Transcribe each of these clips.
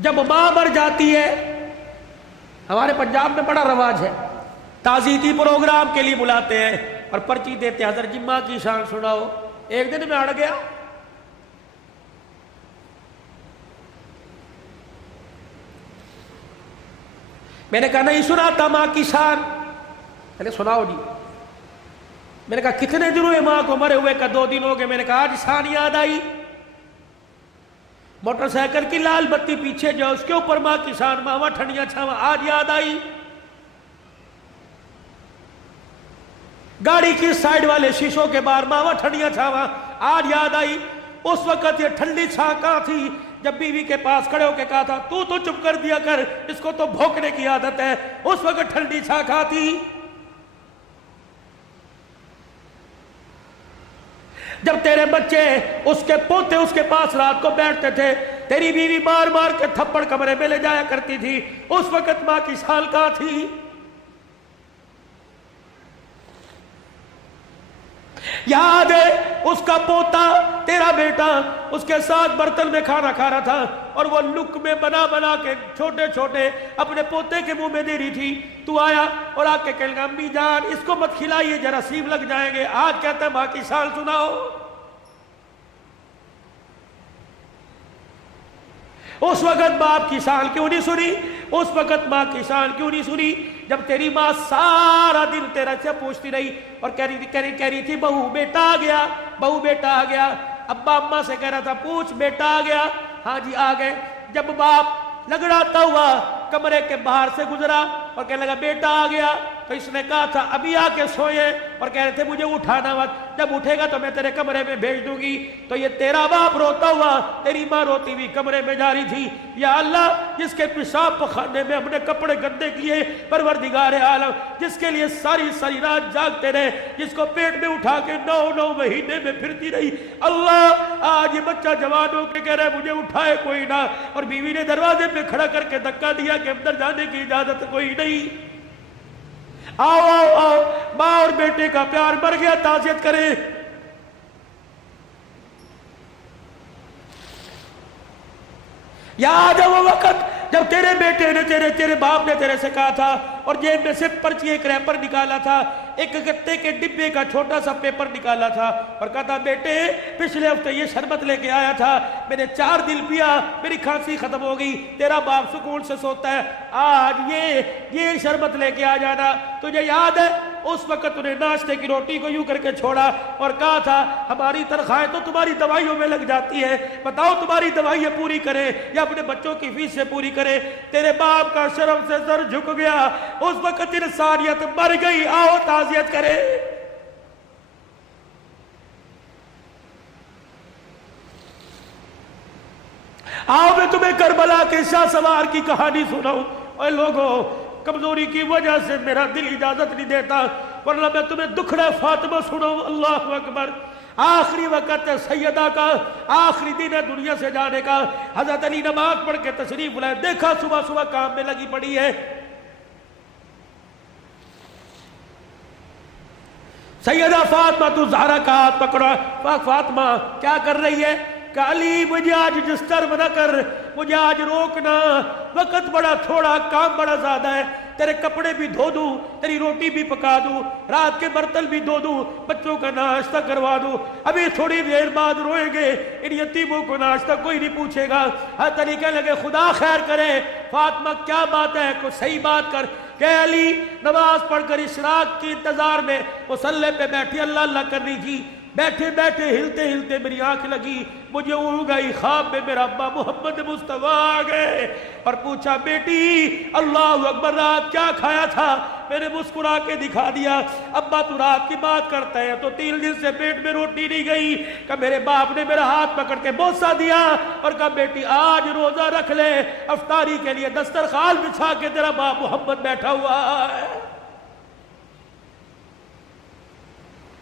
جب ماں مر جاتی ہے، ہمارے پنجاب میں بڑا رواج ہے، تعزیتی پروگرام کے لیے بلاتے ہیں اور پرچی دیتے ہیں، حضرت جمعہ کی شان سناؤ۔ ایک دن میں اڑ گیا، میں نے کہا نہیں سناتا ماں کی شان، پہلے سناؤ جی۔ میں نے کہا کتنے دن ہوئے ماں کو مرے ہوئے؟ کا 2 دن ہو گئے۔ میں نے کہا آج شان یاد آئی، موٹر سائیکل کی لال بتی پیچھے جو اس کے اوپر ماں کی شان، ماں ٹھنڈیاں چھاواں، آج یاد آئی۔ گاڑی کی سائیڈ والے شیشوں کے باہر ماں ٹھنڈیاں چھاواں، آج یاد آئی۔ اس وقت یہ ٹھنڈی چھاں کہاں تھی جب بیوی کے پاس کھڑے ہو کے کہا تھا تو چپ کر دیا کر، اس کو تو بھونکنے کی عادت ہے، اس وقت ٹھنڈی چھاں کہاں تھی؟ جب تیرے بچے اس کے پوتے اس کے پاس رات کو بیٹھتے تھے، تیری بیوی مار مار کے تھپڑ کمرے میں لے جایا کرتی تھی، اس وقت ماں کی شان کہاں تھی؟ یاد ہے اس کا پوتا تیرا بیٹا اس کے ساتھ برتن میں کھانا کھا رہا تھا اور وہ لک میں بنا بنا کے چھوٹے چھوٹے اپنے پوتے کے منہ میں دے رہی تھی، تو آیا اور آ کے کہے گا امی جان اس کو مت کھلائیے جراثیم لگ جائیں گے، آج کہتا ہے ماں کی شان سناؤ۔ اس وقت باپ کی شان کیوں نہیں سنی؟ اس وقت ماں کی شان کیوں نہیں سنی؟ جب تیری ماں سارا دن تیرا سے پوچھتی رہی اور کہہ رہی تھی بہو بیٹا آ گیا، بہو بیٹا آ گیا، ابا اماں سے کہہ رہا تھا پوچھ بیٹا آ گیا، ہاں جی آ گئے۔ جب باپ لگڑاتا ہوا کمرے کے باہر سے گزرا اور کہنے لگا بیٹا آ گیا، تو اس نے کہا تھا ابھی آ کے سوئے اور کہہ رہے تھے مجھے اٹھانا مت، جب اٹھے گا تو میں تیرے کمرے میں بھیج دوں گی۔ تو یہ تیرا باپ روتا ہوا تیری ماں روتی ہوئی کمرے میں جا رہی تھی، یا اللہ جس کے پیشاب پخانے میں اپنے کپڑے گندے کیے پروردگار عالم، جس کے لیے ساری ساری رات جاگتے رہے، جس کو پیٹ میں اٹھا کے 9 مہینے میں پھرتی رہی، اللہ آج یہ بچہ جوان ہو کے کہہ رہا ہے مجھے اٹھائے کوئی نہ، اور بیوی نے دروازے پہ کھڑا کر کے دھکا دیا کہ اندر جانے کی اجازت کوئی نہیں۔ آؤ آؤ آؤ، ماں اور بیٹے کا پیار مر گیا، تعزیت کریں۔ یاد ہے وہ وقت جب تیرے بیٹے نے تیرے باپ نے تیرے سے کہا تھا اور جیب میں سے پرچی ایک ریپر نکالا تھا، ایک گتے کے ڈبے کا چھوٹا سا پیپر نکالا تھا اور کہا تھا بیٹے پچھلے ہفتے یہ شربت لے کے آیا تھا، میں نے 4 دن پیا، میری کھانسی ختم ہو گئی، تیرا باپ سکون سے سوتا ہے، آج یہ شربت لے کے آ جانا۔ تجھے یاد ہے اس وقت انہیں ناشتے کی روٹی کو یوں کر کے چھوڑا اور کہا تھا ہماری تنخواہیں تو تمہاری دوائیوں میں لگ جاتی ہے، بتاؤ تمہاری دوائیاں پوری کریں یا اپنے بچوں کی فیس سے پوری کریں۔ تیرے باپ کا شرم سے سر جھک گیا، اس وقت انسانیت مر گئی، آؤ تعزیت کرے۔ آؤ میں تمہیں کربلا کے شاہ سوار کی کہانی سناؤں۔ اے لوگوں کمزوری کی وجہ سے میرا دل اجازت نہیں دیتا، ورنہ میں تمہیں دکھڑا فاطمہ سناؤں۔ اللہ اکبر۔ آخری وقت ہے سیدہ کا، آخری دن ہے دنیا سے جانے کا، حضرت علی نماز پڑھ کے تشریف لائے، دیکھا صبح صبح کام میں لگی پڑی ہے۔ سیدہ فاطمہ تو زہرا کا ہاتھ پکڑا، فاطمہ کیا کر رہی ہے؟ کہ علی مجھے آج ڈسٹرب نہ کر، مجھے آج روکنا، وقت بڑا تھوڑا، کام بڑا زیادہ ہے، تیرے کپڑے بھی دھو دوں، تیری روٹی بھی پکا دوں، رات کے برتن بھی دھو دوں، بچوں کا ناشتہ کروا دوں، ابھی تھوڑی دیر بعد روئیں گے، ان یتیموں کو ناشتہ کوئی نہیں پوچھے گا۔ ہر طریقے لگے خدا خیر کرے، فاطمہ کیا بات ہے، کوئی صحیح بات کر۔ کہ علی نماز پڑھ کر اشراق کی انتظار میں مصلی پہ بیٹھی اللہ اللہ کر رہی تھی، بیٹھے بیٹھے ہلتے ہلتے میری آنکھ لگی، مجھے اونگ آئی، خواب میں میرا ابا محمد مصطفیٰ آ گئے اور پوچھا بیٹی اللہ اکبر رات کیا کھایا تھا؟ میں نے مسکرا کے دکھا دیا، ابا تو رات کی بات کرتا ہے تو 3 دن سے پیٹ میں روٹی نہیں گئی۔ کہ میرے باپ نے میرا ہاتھ پکڑ کے بوسہ دیا اور کہا بیٹی آج روزہ رکھ لے، افطاری کے لیے دسترخوان بچھا کے تیرا باپ محمد بیٹھا ہوا ہے۔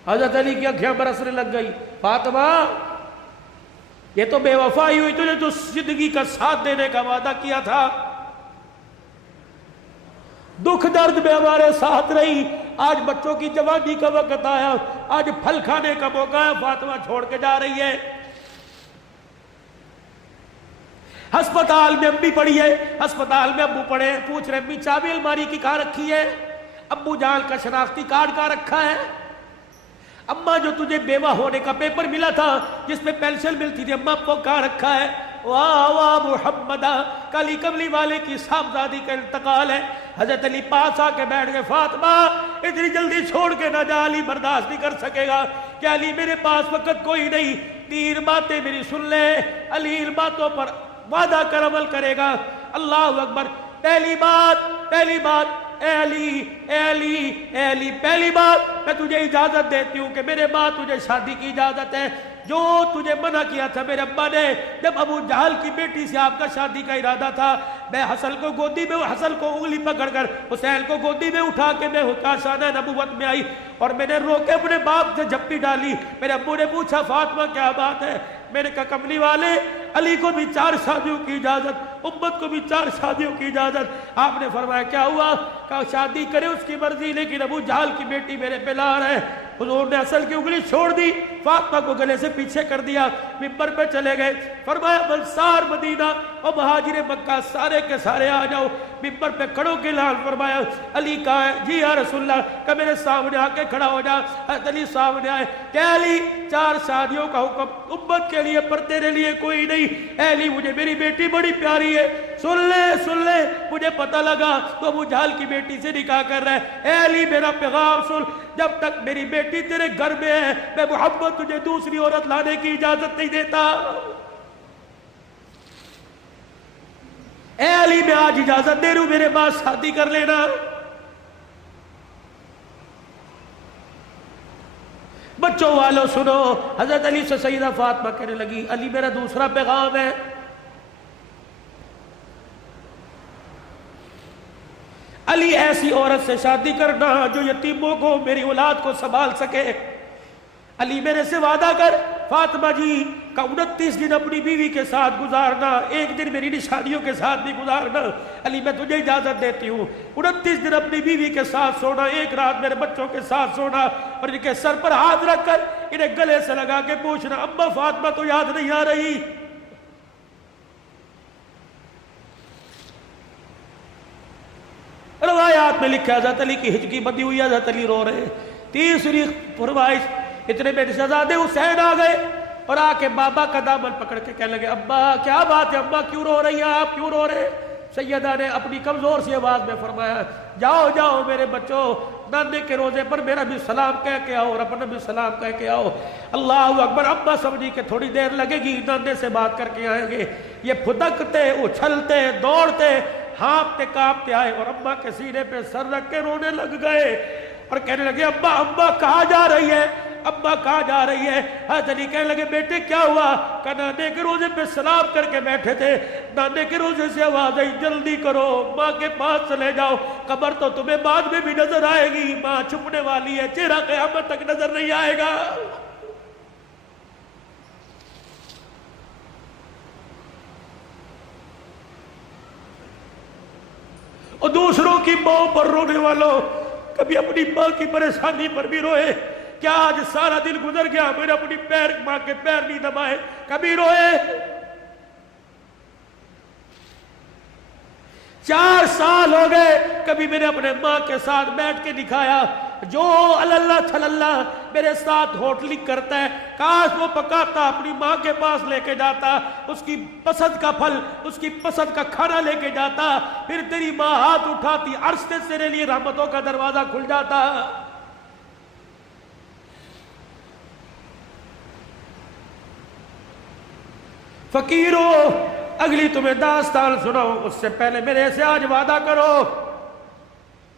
حضرت علی کی آنکھیں برسنے لگ گئی، فاطمہ یہ تو بے وفائی ہوئی، تجھے تو زندگی کا ساتھ دینے کا وعدہ کیا تھا، دکھ درد میں ہمارے ساتھ رہی، آج بچوں کی جوانی کا وقت آیا، آج پھل کھانے کا موقع ہے، فاطمہ چھوڑ کے جا رہی ہے۔ ہسپتال میں امی پڑی ہے، ہسپتال میں ابو پڑے ہیں، پوچھ رہے امی چابی الماری کی کہاں رکھی ہے؟ ابو جان کا شناختی کارڈ کہاں رکھا ہے؟ اماں جو تجھے بیوہ ہونے کا پیپر ملا تھا جس میں پینشن ملتی تھی، اماں کو کہاں رکھا ہے؟ واہ واہ محمدہ، کلی کملی والے کی صاحبزادی کا انتقال ہے۔ حضرت علی پاس آ کے بیٹھ گئے، فاطمہ اتنی جلدی چھوڑ کے نہ جا، علی برداشت نہیں کر سکے گا کہ علی میرے پاس وقت کوئی نہیں، 3 باتیں میری سن لے، علی ان باتوں پر وعدہ کر عمل کرے گا۔ اللہ اکبر۔ پہلی بات اے علی پہلی بات میں تجھے اجازت دیتی ہوں کہ میرے ماں تجھے شادی کی اجازت ہے۔ جو تجھے منع کیا تھا میرے ابا نے جب ابو جہل کی بیٹی سے آپ کا شادی کا ارادہ تھا، میں حسن کو گودی میں، حسن کو انگلی پکڑ کر حسین کو گودی میں اٹھا کے میں کاشانہ نبوت میں آئی اور میں نے رو کے اپنے باپ سے جھپی ڈالی۔ میرے ابو نے پوچھا فاطمہ کیا بات ہے؟ میں نے کہا کملی والے علی کو بھی 4 شادیوں کی اجازت، امت کو بھی 4 شادیوں کی اجازت۔ آپ نے فرمایا کیا ہوا؟ کہا شادی کرے اس کی مرضی، لیکن ابو جہل کی بیٹی میرے پہ لا رہے۔ حضور نے اصل کی انگلی چھوڑ دی، فاطمہ کو گلے سے پیچھے کر دیا، منبر پہ چلے گئے۔ فرمایا انصار مدینہ اور مہاجر مکہ سارے کے سارے آ جاؤ۔ منبر پہ کھڑوں کے اعلان فرمایا علی کہاں ہے؟ جی یا رسول اللہ، کہ میرے سامنے آ کے کھڑا ہو جا۔ حضرت علی سامنے آئے کہ علی 4 شادیوں کا حکم امت کے لیے پر تیرے لیے کوئی نہیں۔ اے علی مجھے میری بیٹی بڑی پیاری ہے، سن لے مجھے پتہ لگا تو ابو جہل کی بیٹی سے نکاح کر رہا ہے۔ اے علی میرا پیغام سن، جب تک میری بیٹی تیرے گھر میں ہے میں محمد تجھے دوسری عورت لانے کی اجازت نہیں دیتا۔ اے علی میں آج اجازت دے رہا ہوں، میرے بعد شادی کر لینا۔ بچوں والوں سنو، حضرت علی سے سیدہ فاطمہ کہنے لگی علی میرا دوسرا پیغام ہے، علی ایسی عورت سے شادی کرنا جو یتیموں کو، میری اولاد کو سنبھال سکے۔ علی میرے سے وعدہ کر فاطمہ جی کا 29 دن اپنی بیوی کے ساتھ گزارنا، 1 دن میری نشانیوں کے ساتھ بھی گزارنا۔ علی میں تجھے اجازت دیتی ہوں، 29 دن اپنی بیوی کے ساتھ سونا، 1 رات میرے بچوں کے ساتھ سونا، اور ان کے سر پر ہاتھ رکھ کر انہیں گلے سے لگا کے پوچھنا اما فاطمہ تو یاد نہیں آ رہی؟ روایات میں لکھا حضرت علی کی ہچکی بندی ہوئی، حضرت علی رو رہے۔ تیسری فرمائش، اتنے میں شہزادے حسین آ گئے اور آ کے بابا کا دامن پکڑ کے کہنے لگے ابا کیا بات ہے، ابا کیوں رو رہی ہیں آپ، کیوں رو رہے؟ سیدہ نے اپنی کمزور سی آواز میں فرمایا جاؤ جاؤ میرے بچوں، نانے کے روزے پر میرا بھی سلام کہہ کے آؤ اور اپنا بھی سلام کہہ کے آؤ۔ اللہ اکبر۔ ابا سمجھی کہ تھوڑی دیر لگے گی، نانے سے بات کر کے آئیں گے۔ یہ پھدکتے اچھلتے دوڑتے ہانپتے کانپتے آئے اور ابا کے سینے پہ سر رکھ کے رونے لگ گئے اور کہنے لگے ابا ابا کہاں جا رہی ہے، ابا کہاں جا رہی ہے؟ حضرت علی کہنے لگے بیٹے کیا ہوا؟ کہ نانے کے روزے پہ سلام کر کے بیٹھے تھے، نانے کے روزے سے آواز آئی جلدی کرو ماں کے پاس چلے جاؤ، قبر تو تمہیں بعد میں بھی نظر آئے گی، ماں چھپنے والی ہے، چہرہ قیامت تک نظر نہیں آئے گا۔ اور دوسروں کی ماں پر رونے والوں کبھی اپنی ماں کی پریشانی پر بھی روئے۔ کیا آج سارا دن گزر گیا میرے اپنی ماں کے پیر نہیں دبائے، کبھی روئے؟ 4 سال ہو گئے کبھی میرے اپنے ماں کے ساتھ بیٹھ کے دکھایا، جو اللہ تھلاللہ میرے ساتھ ہوٹلنگ کرتا ہے کاش وہ پکاتا اپنی ماں کے پاس لے کے جاتا، اس کی پسند کا پھل، اس کی پسند کا کھانا لے کے جاتا، پھر تیری ماں ہاتھ اٹھاتی، عرش سے تیرے لیے رحمتوں کا دروازہ کھل جاتا۔ فقیرو اگلی تمہیں داستان سناؤ اس سے پہلے میرے سے آج وعدہ کرو،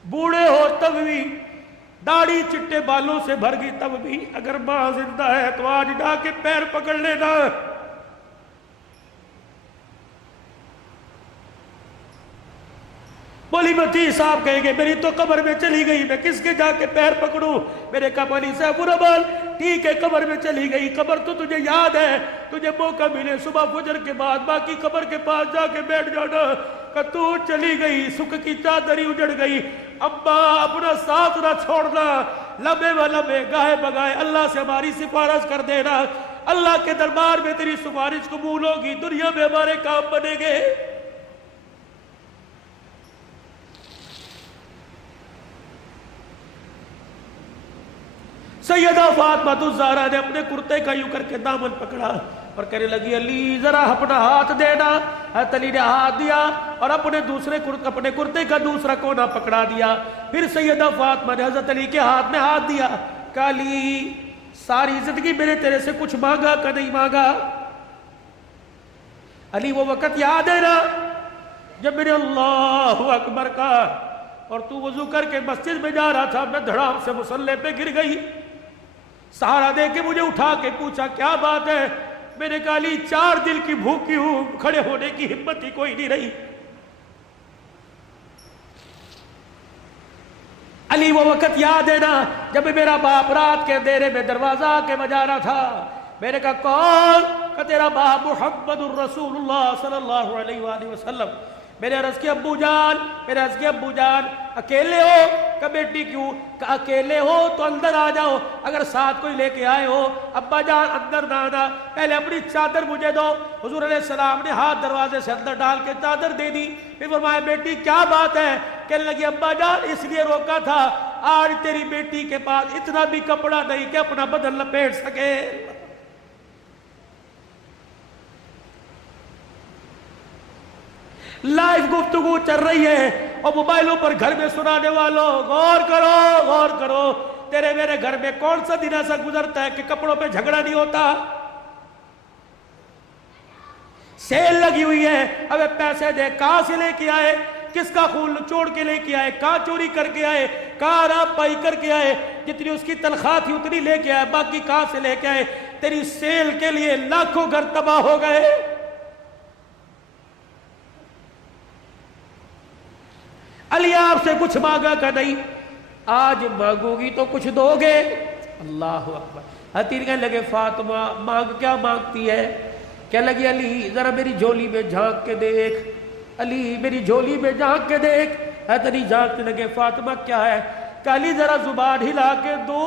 بوڑھے ہو تب بھی، داڑھی چٹے بالوں سے بھر گئی تب بھی، اگر ماں زندہ ہے تو آج جا کے پیر پکڑ لینا۔ مولی متی صاحب کہیں گے میری تو قبر میں چلی گئی، میں کس کے جا کے پیر پکڑوں؟ میرے کہا مولی صاحب ربال ٹھیک ہے قبر میں چلی گئی، قبر تو تجھے یاد ہے، تجھے موقع ملے صبح فجر کے بعد باقی قبر کے پاس جا کے بیٹھ جانا، کہ تو چلی گئی، سکھ کی چادری اجڑ گئی، ابا اپنا ساتھ نہ چھوڑنا، لمحے و لمحے گاہے بگائے اللہ سے ہماری سفارش کر دینا، اللہ کے دربار میں تیری سفارش قبول ہوگی، دنیا میں ہمارے کام بنے گے۔ سیدہ فاطمہ الزہرا نے اپنے کرتے کا یوں کر کے دامن پکڑا اور کہنے لگی علی ذرا اپنا ہاتھ دینا۔ حضرت علی نے ہاتھ دیا اور اپنے کرتے کا دوسرا کونا پکڑا دیا۔ پھر سیدہ فاطمہ نے حضرت علی کے ہاتھ میں ہاتھ دیا، کہا علی ساری زندگی میں نے تیرے سے کچھ مانگا کہ نہیں مانگا؟ علی وہ وقت یاد ہے نا جب میں نے اللہ اکبر کہا اور تو وضو کر کے مسجد میں جا رہا تھا، میں دھڑام سے مصلی پہ گر گئی، سہارا دے کے مجھے اٹھا کے پوچھا کیا بات ہے؟ میں نے کہا علی 4 دن کی بھوکی ہوں، کھڑے ہونے کی ہمت ہی کوئی نہیں رہی۔ علی وہ وقت یاد ہے نا جب میرا باپ رات کے اندھیرے میں دروازہ آ کے بجا رہا تھا، میں نے کہا کون؟ کہ تیرا باپ محمد الرسول اللہ صلی اللہ علیہ وآلہ وسلم۔ میں نے عرض کیا ابو جان اکیلے ہو؟ کہ بیٹی کیوں؟ کہ اکیلے ہو تو اندر آ جاؤ، اگر ساتھ کوئی لے کے آئے ہو ابا جان اندر نہ آنا، پہلے اپنی چادر مجھے دو۔ حضور علیہ السلام نے ہاتھ دروازے سے اندر ڈال کے چادر دے دی۔ پھر فرمایا بیٹی کیا بات ہے؟ کہنے لگی ابا جان اس لیے روکا تھا، آج تیری بیٹی کے پاس اتنا بھی کپڑا نہیں کہ اپنا بدن لپیٹ سکے۔ لائیو گفتگو چل رہی ہے اور موبائلوں پر گھر میں سنانے والوں غور کرو، تیرے میرے گھر میں کون سا دن ایسا گزرتا ہے کہ کپڑوں پہ جھگڑا نہیں ہوتا؟ سیل لگی ہوئی ہے، اب پیسے دے، کہاں سے لے کے آئے؟ کس کا خون چوڑ کے لے کے آئے؟ کہاں چوری کر کے آئے؟ کہاں راب پائی کر کے آئے؟ جتنی اس کی تنخواہ تھی اتنی لے کے آئے، باقی کہاں سے لے کے آئے؟ تیری سیل کے لیے لاکھوں گھر تباہ ہو گئے۔ علی آپ سے کچھ مانگا کہ نہیں؟ آج مانگو گی تو کچھ دو گے؟ اللہ اکبر۔ حتیر کہنے لگے فاطمہ مانگ کیا مانگتی ہے؟ کہنے لگی علی ذرا میری جھولی میں جھانک کے دیکھ، علی میری جھولی میں جھانک کے دیکھ۔ حضرت علی جھانکنے لگے فاطمہ کیا ہے؟ کہ علی ذرا زبان ہلا کے دو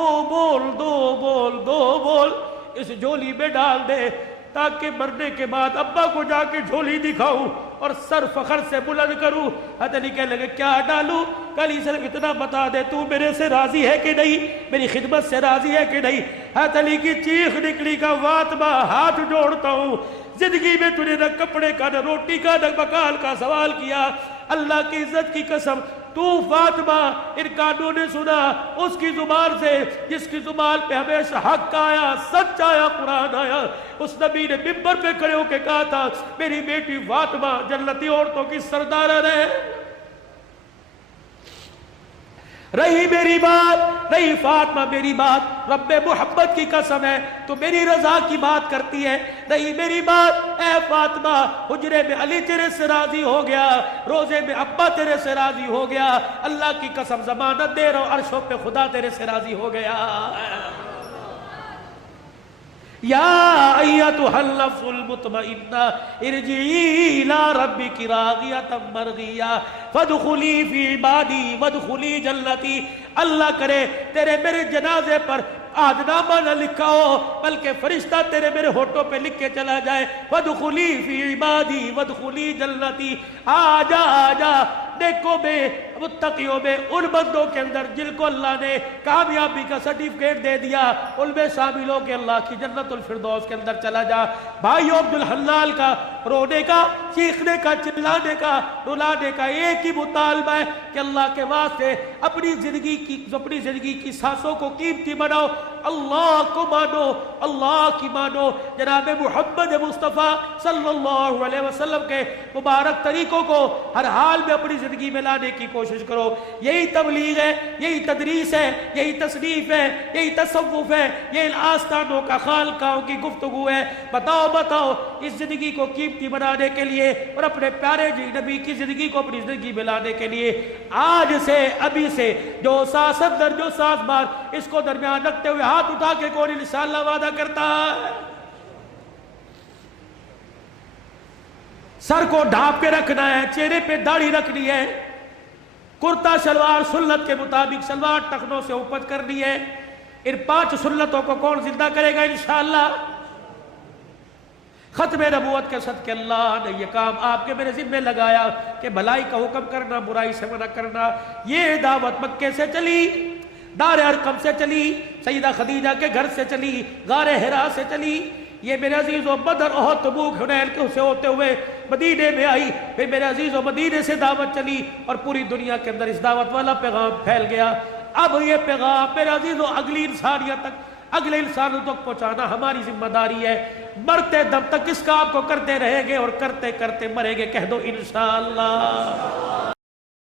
بول اس جھولی میں ڈال دے تاکہ مرنے کے بعد ابا کو جا کے جھولی دکھاؤں اور سر فخر سے بلند کروں۔ حضرت علی کہنے لگے کیا ڈالوں؟ کہ علی صرف اتنا بتا دے تو میرے سے راضی ہے کہ نہیں، میری خدمت سے راضی ہے کہ نہیں؟ حضرت علی کی چیخ نکلی کا فاطمہ ہاتھ جوڑتا ہوں، زندگی میں تُو نے نہ کپڑے کا نہ روٹی کا نہ مکان کا سوال کیا، اللہ کی عزت کی قسم تو فاطمہ ان کانوں نے سنا اس کی زبان سے جس کی زبان پہ ہمیشہ حق آیا، سچ آیا، قرآن آیا۔ اس نبی نے ممبر پہ کھڑے ہو کے کہا تھا میری بیٹی فاطمہ جنتی عورتوں کی سردارہ رہے۔ رہی میری بات، رہی فاطمہ میری بات، رب محمد کی قسم ہے تو میری رضا کی بات کرتی ہے۔ رہی میری بات، اے فاطمہ حجرے میں علی تیرے سے راضی ہو گیا، روزے میں ابا تیرے سے راضی ہو گیا، اللہ کی قسم ضمانت دے رہا ہوں عرشوں پہ خدا تیرے سے راضی ہو گیا۔ یا ایتھا النفس المطمئنہ ارجعی الی ربک راضیۃ مرضیہ فادخلی فی عبادی وادخلی جنتی۔ اللہ کرے تیرے میرے جنازے پر آج نامہ نہ لکھا ہو بلکہ فرشتہ تیرے میرے ہونٹوں پہ لکھ کے چلا جائے وادخلی فی عبادی وادخلی جنتی۔ آجا نیکوں میں متقیوں میں ان بندوں کے اندر جن کو اللہ نے کامیابی کا سرٹیفکیٹ دے دیا ان میں شامل ہو کے اللہ کی جنت الفردوس کے اندر چلا جا۔ بھائیو عبدالحلال کا رونے کا، چیخنے کا، چلانے کا، رلانے کا ایک ہی مطالبہ ہے کہ اللہ کے واسطے اپنی زندگی کی سانسوں کو قیمتی بناؤ، اللہ کو مانو، اللہ کی مانو، جناب محمد مصطفیٰ صلی اللہ علیہ وسلم کے مبارک طریقوں کو ہر حال میں اپنی زندگی میں لانے کی کوشش کرو۔ یہی تبلیغ ہے، یہی تدریس ہے، یہی تصنیف ہے، یہی تصوف ہے، یہ آستانوں کا خالقاہوں کی گفتگو ہے۔ بتاؤ اس زندگی کو قیمتی بنانے کے لیے اور اپنے پیارے نبی کی زندگی کو اپنی زندگی میں لانے کے لیے آج سے ابھی سے جو ساس اندر جو ساس بار اس کو درمیان رکھتے ہوئے ہاتھ اٹھا کے کون انشاءاللہ وعدہ کرتا ہے؟ سر کو ڈھانپ کے رکھنا ہے، چہرے پہ داڑھی رکھنی ہے، کرتا شلوار سنت کے مطابق شلوار ٹخنوں سے اوپر کرنی ہے۔ ان 5 سنتوں کو کون زندہ کرے گا انشاءاللہ؟ ختم نبوت کے صدقے اللہ نے یہ کام آپ کے میرے ذمہ لگایا کہ بھلائی کا حکم کرنا، برائی سے منع کرنا۔ یہ دعوت مکے سے چلی، دار ارقم سے چلی، سیدہ خدیجہ کے گھر سے چلی، غار حرا سے چلی، یہ میرے عزیزو بدر احد تبوک حنین سے ہوتے ہوئے مدینے میں آئی، پھر میرے عزیزو مدینے سے دعوت چلی اور پوری دنیا کے اندر اس دعوت والا پیغام پھیل گیا۔ اب یہ پیغام میرے عزیزو اگلی انسانیت تک، اگلے انسانوں تک پہنچانا ہماری ذمہ داری ہے۔ مرتے دم تک اس کام کو کرتے رہیں گے اور کرتے کرتے مریں گے۔ کہہ دو انشاءاللہ۔